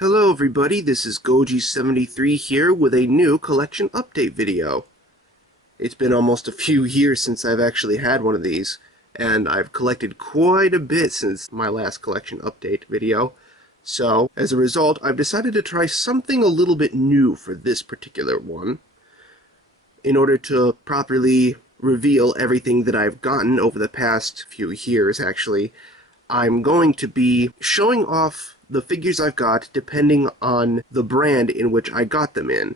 Hello everybody, this is Goji73 here with a new collection update video. It's been almost a few years since I've actually had one of these, and I've collected quite a bit since my last collection update video. So, as a result, I've decided to try something a little bit new for this particular one. In order to properly reveal everything that I've gotten over the past few years, actually, I'm going to be showing off the figures I've got depending on the brand in which I got them in.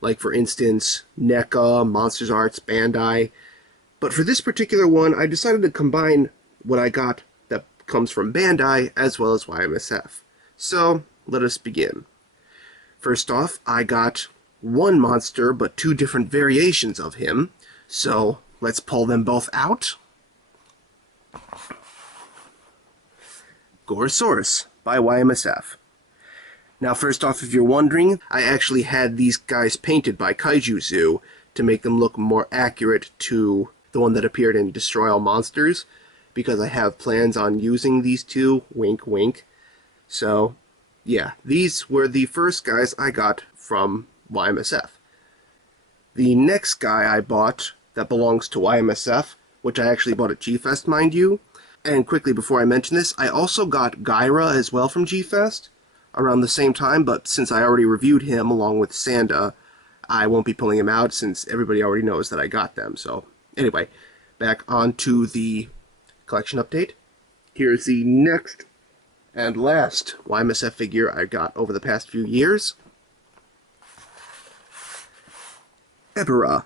Like, for instance, NECA, Monsters Arts, Bandai. But for this particular one, I decided to combine what I got that comes from Bandai as well as YMSF. So, let us begin. First off, I got one monster, but two different variations of him. So, let's pull them both out. Gorosaurus by YMSF. Now, first off, if you're wondering, I actually had these guys painted by Kaiju Zoo to make them look more accurate to the one that appeared in Destroy All Monsters, because I have plans on using these two, wink wink. So, yeah, these were the first guys I got from YMSF. The next guy I bought that belongs to YMSF, which I actually bought at G-Fest, mind you. And quickly before I mention this, I also got Gyra as well from G-Fest around the same time, but since I already reviewed him along with Sanda, I won't be pulling him out since everybody already knows that I got them. So, anyway, back on to the collection update. Here's the next and last YMSF figure I got over the past few years. Ebirah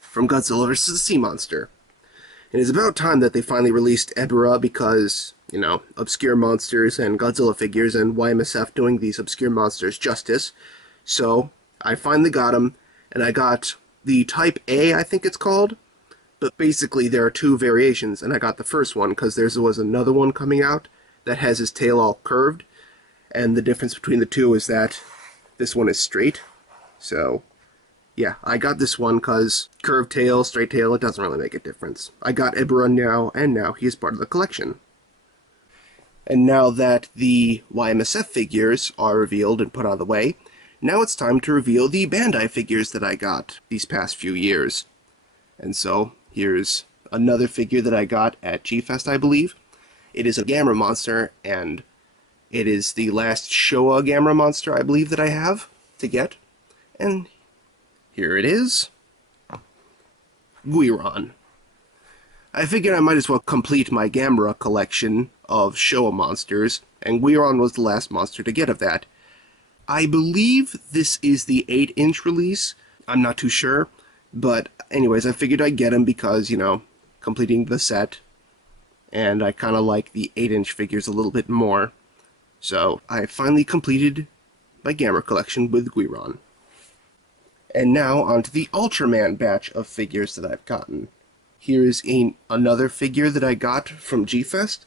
from Godzilla vs. the Sea Monster. It is about time that they finally released Ebirah because, you know, obscure monsters and Godzilla figures and YMSF doing these obscure monsters justice. So, I finally got him, and I got the Type A, I think it's called. But basically, there are two variations, and I got the first one because there was another one coming out that has his tail all curved. And the difference between the two is that this one is straight. So, yeah, I got this one because curved tail, straight tail, it doesn't really make a difference. I got Ebirah now, and now he is part of the collection. And now that the YMSF figures are revealed and put out of the way, now it's time to reveal the Bandai figures that I got these past few years. And so, here's another figure that I got at G-Fest, I believe. It is a Gamera monster, and it is the last Showa Gamera monster, I believe, that I have to get. And here it is. Guiron. I figured I might as well complete my Gamera collection of Showa monsters, and Guiron was the last monster to get of that. I believe this is the 8-inch release. I'm not too sure, but anyways, I figured I'd get him because, you know, completing the set, and I kind of like the 8-inch figures a little bit more. So, I finally completed my Gamera collection with Guiron. And now, onto the Ultraman batch of figures that I've gotten. Here is another figure that I got from G-Fest.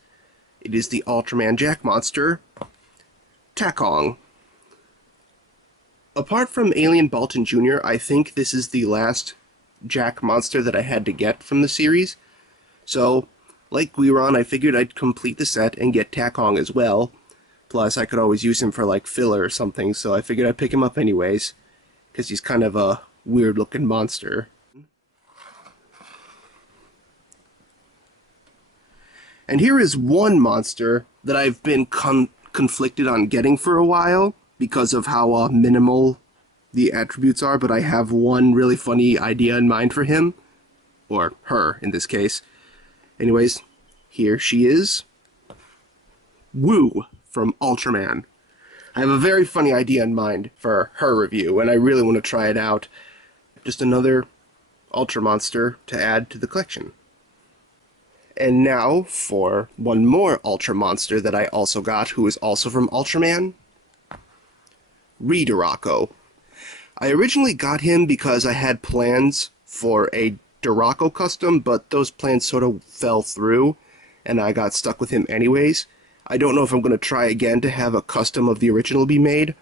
It is the Ultraman Jack Monster, Takong. Apart from Alien Baltan Jr., I think this is the last Jack Monster that I had to get from the series. So, like Guiron, I figured I'd complete the set and get Takong as well. Plus, I could always use him for, like, filler or something, so I figured I'd pick him up anyways, because he's kind of a weird-looking monster. And here is one monster that I've been conflicted on getting for a while because of how minimal the attributes are, but I have one really funny idea in mind for him. Or her, in this case. Anyways, here she is. Wu from Ultraman. I have a very funny idea in mind for her review, and I really want to try it out. Just another Ultra monster to add to the collection. And now for one more Ultra monster that I also got, who is also from Ultraman. Re-dorako. I originally got him because I had plans for a Dorako custom, but those plans sort of fell through, and I got stuck with him anyways. I don't know if I'm going to try again to have a custom of the original be made,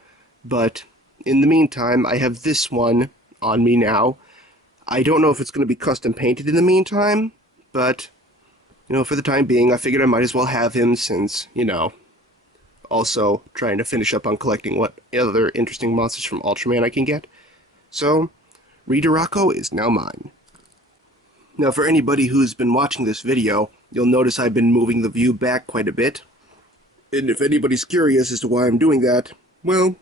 but in the meantime, I have this one on me now. I don't know if it's going to be custom painted in the meantime, but, you know, for the time being, I figured I might as well have him since, you know, Also trying to finish up on collecting what other interesting monsters from Ultraman I can get. So, re-dorako is now mine. Now for anybody who's been watching this video, you'll notice I've been moving the view back quite a bit. And if anybody's curious as to why I'm doing that, well,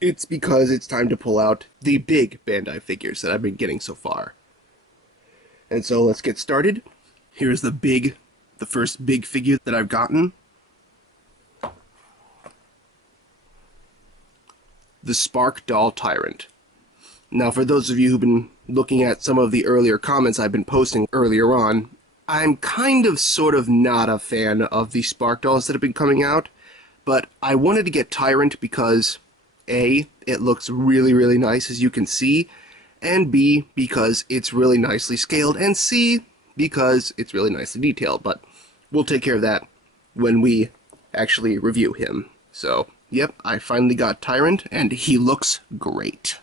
it's because it's time to pull out the big Bandai figures that I've been getting so far. And so let's get started. Here's the first big figure that I've gotten. The Spark Doll Tyrant. Now for those of you who've been looking at some of the earlier comments I've been posting earlier on, I'm kind of sort of not a fan of the Spark Dolls that have been coming out, but I wanted to get Tyrant because A, it looks really, really nice as you can see, and B, because it's really nicely scaled, and C, because it's really nicely detailed, but we'll take care of that when we actually review him. So, yep, I finally got Tyrant, and he looks great.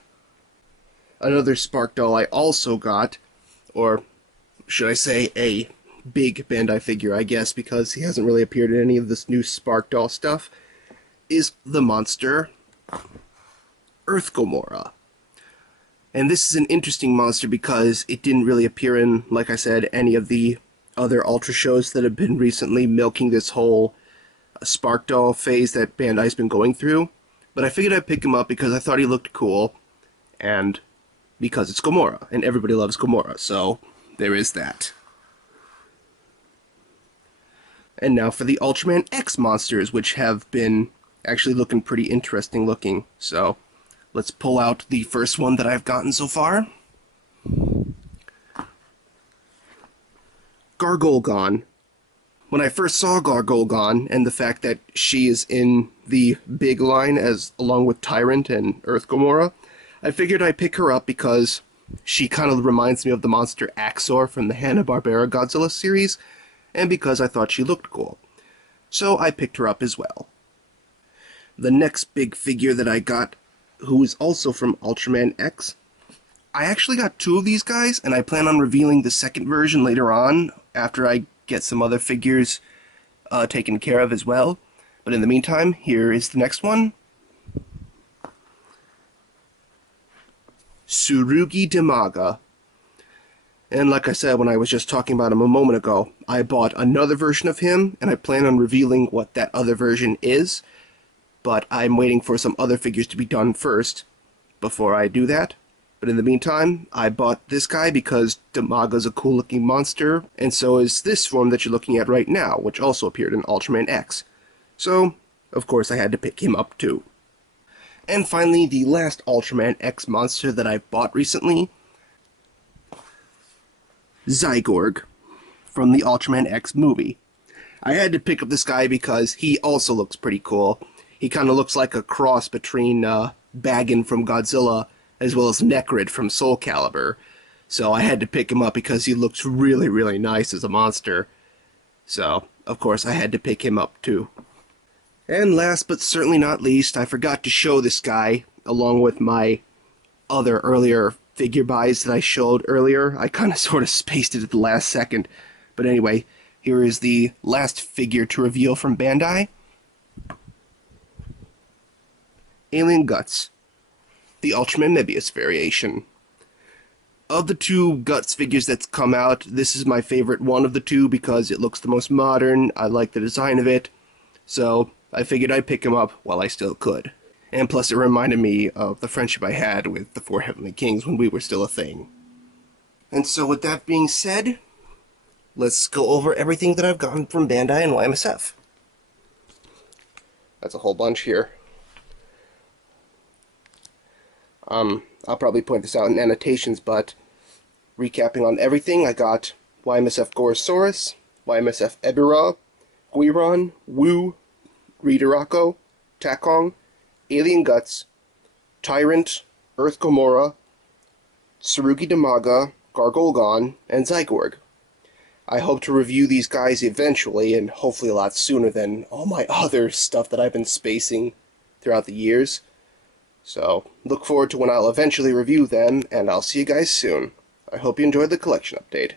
Another Spark Doll I also got, or should I say a big Bandai figure, I guess, because he hasn't really appeared in any of this new Spark Doll stuff, is the monster Earth Gamera. And this is an interesting monster because it didn't really appear in, like I said, any of the other Ultra shows that have been recently milking this whole Spark Doll phase that Bandai's been going through. But I figured I'd pick him up because I thought he looked cool, and because it's Gamera, and everybody loves Gamera, so there is that. And now for the Ultraman X monsters, which have been actually looking pretty interesting looking. So let's pull out the first one that I've gotten so far. Gargolgon. When I first saw Gargolgon, and the fact that she is in the big line along with Tyrant and Earth Gamera, I figured I'd pick her up because she kind of reminds me of the monster Axor from the Hanna-Barbera Godzilla series, and because I thought she looked cool. So I picked her up as well. The next big figure that I got, who is also from Ultraman X, I actually got two of these guys, and I plan on revealing the second version later on, after I get some other figures taken care of as well. But in the meantime, here is the next one. Tsurugi Damaga. And like I said when I was just talking about him a moment ago, I bought another version of him, and I plan on revealing what that other version is, but I'm waiting for some other figures to be done first before I do that. But in the meantime, I bought this guy because Damaga's a cool looking monster, and so is this form that you're looking at right now, which also appeared in Ultraman X. So, of course I had to pick him up too. And finally, the last Ultraman X monster that I bought recently, Zygorg, from the Ultraman X movie. I had to pick up this guy because he also looks pretty cool. He kind of looks like a cross between Baggin from Godzilla as well as Necrid from Soul Calibur. So I had to pick him up because he looks really, really nice as a monster. So, of course, I had to pick him up too. And last but certainly not least, I forgot to show this guy, along with my other earlier figure buys that I showed earlier. I kind of sort of spaced it at the last second. But anyway, here is the last figure to reveal from Bandai. Alien Guts, the Ultraman Mebius variation. Of the two Guts figures that's come out, this is my favorite one of the two because it looks the most modern. I like the design of it. So I figured I'd pick him up while I still could. And plus it reminded me of the friendship I had with the Four Heavenly Kings when we were still a thing. And so with that being said, let's go over everything that I've gotten from Bandai and Y-MSF. That's a whole bunch here. I'll probably point this out in annotations, but recapping on everything, I got YMSF Gorosaurus, YMSF Ebirah, Guiron, Wu, re-dorako, Takong, Alien Guts, Tyrant, Earth Gamera, Tsurugi Damaga, Gargolgon, and Zygorg. I hope to review these guys eventually, and hopefully a lot sooner than all my other stuff that I've been spacing throughout the years. So, look forward to when I'll eventually review them, and I'll see you guys soon. I hope you enjoyed the collection update.